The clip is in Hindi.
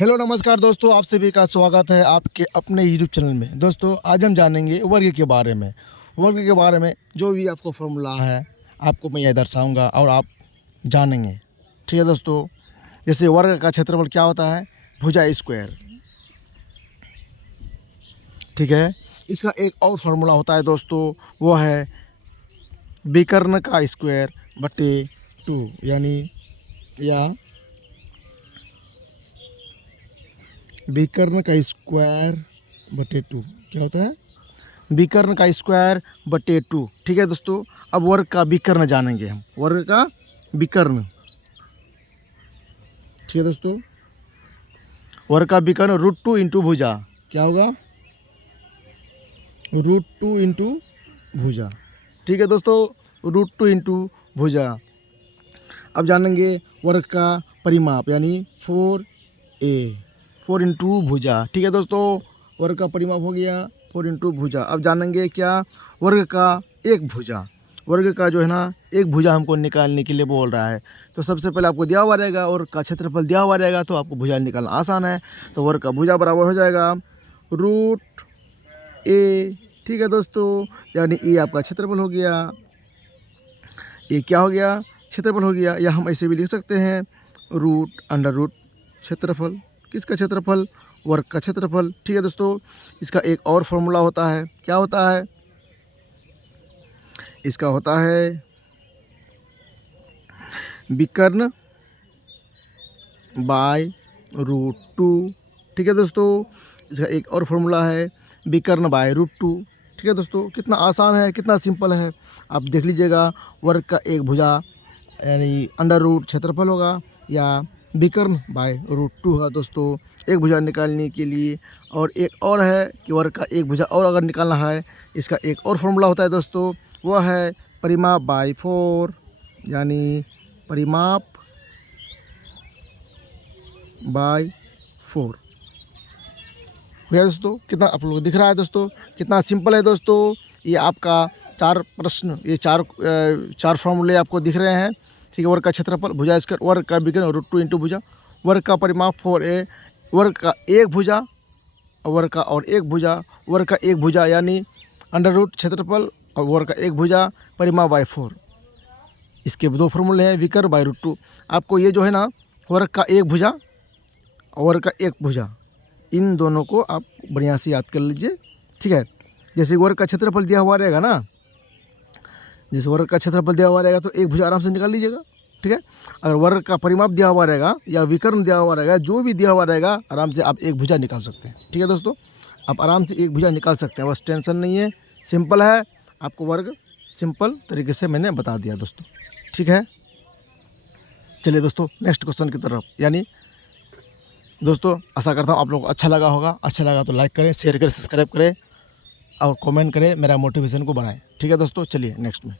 हेलो नमस्कार दोस्तों, आप सभी का स्वागत है आपके अपने यूट्यूब चैनल में। दोस्तों आज हम जानेंगे वर्ग के बारे में। वर्ग के बारे में जो भी आपको फॉर्मूला है आपको मैं यह दर्शाऊंगा और आप जानेंगे। ठीक है दोस्तों, जैसे वर्ग का क्षेत्रफल क्या होता है, भुजा स्क्वायर। ठीक है, इसका एक और फार्मूला होता है दोस्तों, वो है विकर्ण का स्क्वायर बटे 2, यानी या विकर्ण का स्क्वायर बटे 2 क्या होता है, विकर्ण का स्क्वायर बटे 2। ठीक है दोस्तों, अब वर्ग का विकर्ण जानेंगे हम, वर्ग का विकर्ण। ठीक है दोस्तों, वर्ग का विकर्ण √2 इंटू भुजा क्या होगा, √2 इंटू भुजा। ठीक है दोस्तों, √2 इंटू भुजा। अब जानेंगे वर्ग का परिमाप, यानी 4a, 4 इंटू भुजा। ठीक है दोस्तों, वर्ग का परिमाप हो गया 4 इंटू भुजा। अब जानेंगे क्या, वर्ग का एक भुजा। वर्ग का जो है ना एक भुजा हमको निकालने के लिए बोल रहा है। तो सबसे पहले आपको दिया हुआ रहेगा, वर्ग का क्षेत्रफल दिया हुआ रहेगा, तो आपको भुजा निकालना आसान है। तो वर्ग का भुजा बराबर हो जाएगा √a। ठीक है दोस्तों, यानी ए आपका क्षेत्रफल हो गया। ये क्या हो गया, क्षेत्रफल हो गया। या हम ऐसे भी लिख सकते हैं √√, क्षेत्रफल। किसका क्षेत्रफल, वर्ग का क्षेत्रफल। ठीक है दोस्तों, इसका एक और फॉर्मूला होता है, क्या होता है, इसका होता है विकर्ण बाय √2। ठीक है दोस्तों, इसका एक और फॉर्मूला है विकर्ण बाय √2। ठीक है दोस्तों, कितना आसान है, कितना सिंपल है, आप देख लीजिएगा। वर्ग का एक भुजा यानी √, क्षेत्रफल होगा, या विकर्ण बाय √2 होगा दोस्तों, एक भुजा निकालने के लिए। और एक और है कि वर्ग का एक भुजा और अगर निकालना है, इसका एक और फॉर्मूला होता है दोस्तों, वह है परिमाप बाय 4, यानी परिमाप बाय 4। भैया दोस्तों, कितना आप लोग दिख रहा है दोस्तों, कितना सिंपल है दोस्तों। ये आपका 4 प्रश्न, ये चार फॉर्मूले आपको दिख रहे हैं। ठीक है, वर्ग का क्षेत्रफल, भुजा स्क्वायर, वर्ग का विकर्ण √2 इंटू भुजा, वर्ग का परिमाप 4a, वर्ग का एक भुजा, वर्ग का और एक भुजा, वर्ग का एक भुजा यानी √, क्षेत्रफल, और वर्ग का एक भुजा परिमाप बाय 4। इसके दो फॉर्मूले हैं, विकर्ण बाय √2। आपको ये जो है ना, वर्ग का एक भुजा और वर्ग का एक भुजा, इन दोनों को आप बढ़िया से याद कर लीजिए। ठीक है, जैसे वर्ग का क्षेत्रफल दिया हुआ रहेगा ना, जैसे वर्ग का क्षेत्रफल दिया हुआ रहेगा तो एक भुजा आराम से निकाल लीजिएगा। ठीक है, अगर वर्ग का परिमाप दिया हुआ रहेगा या विकर्ण दिया हुआ रहेगा, जो भी दिया हुआ रहेगा, आराम से आप एक भुजा निकाल सकते हैं। ठीक है दोस्तों, आप आराम से एक भुजा निकाल सकते हैं, बस टेंशन नहीं है, सिंपल है। आपको वर्ग सिंपल तरीके से मैंने बता दिया दोस्तों। ठीक है, चलिए दोस्तों नेक्स्ट क्वेश्चन की तरफ। यानी दोस्तों आशा करता हूँ आप लोग को अच्छा लगा होगा। अच्छा लगा तो लाइक करें, शेयर करें, सब्सक्राइब करें और कमेंट करें, मेरा मोटिवेशन को बढ़ाएं। ठीक है दोस्तों, चलिए नेक्स्ट में।